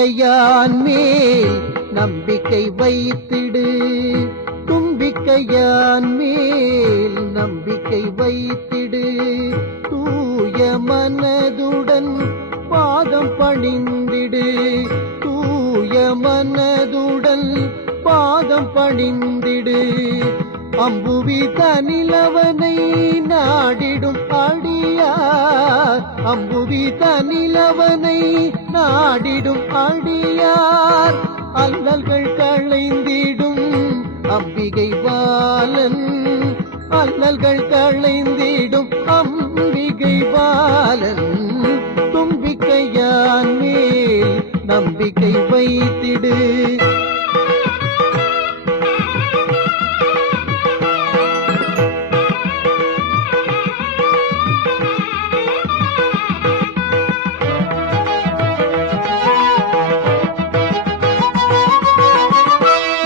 தும்பிக்கையான் மேல் நம்பிக்கை வைத்திடு, தும்பிக்கையான் மேல் நம்பிக்கை வைத்திடு. தூய மனதுடன் பாதம் பணிந்திடு, தூய மனதுடன் பாதம் பணிந்திடு. அம்புவி தனிலவனை நாடிடும் அடியார், அம்புவி தனிலவனை நாடிடும் அடியார். அல்லல்கள் களைந்திடும் அம்பிகை பாலன், அல்லல்கள் களைந்திடும் அம்பிகை பாலன். தும்பிக்கையான் மேல் நம்பிக்கை வைத்திடு.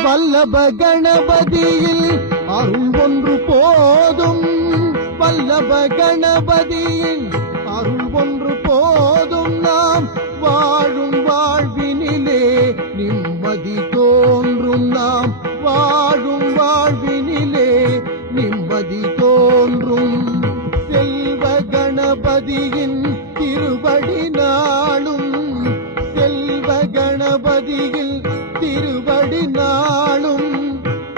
வல்லப கணபதியில் அருள் ஒன்று போதும், வல்லப கணபதியில் அருள் ஒன்று போதும். நாம் வாழும் வாழ்வினிலே நிம்மதி தோன்றும், நாம் வாழும் வாழ்வினிலே நிம்மதி தோன்றும். செல்வ கணபதியின் திருவடி நாளும், செல்வ கணபதியில் திருவடி நாளும்.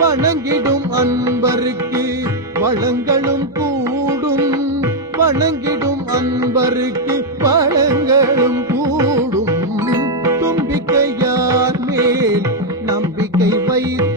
வணங்கிடும் அன்பருக்கு வளங்களும் கூடும், வணங்கிடும் அன்பருக்கு வளங்களும் கூடும். தும்பிக்கையார் மேல் நம்பிக்கை வைத்து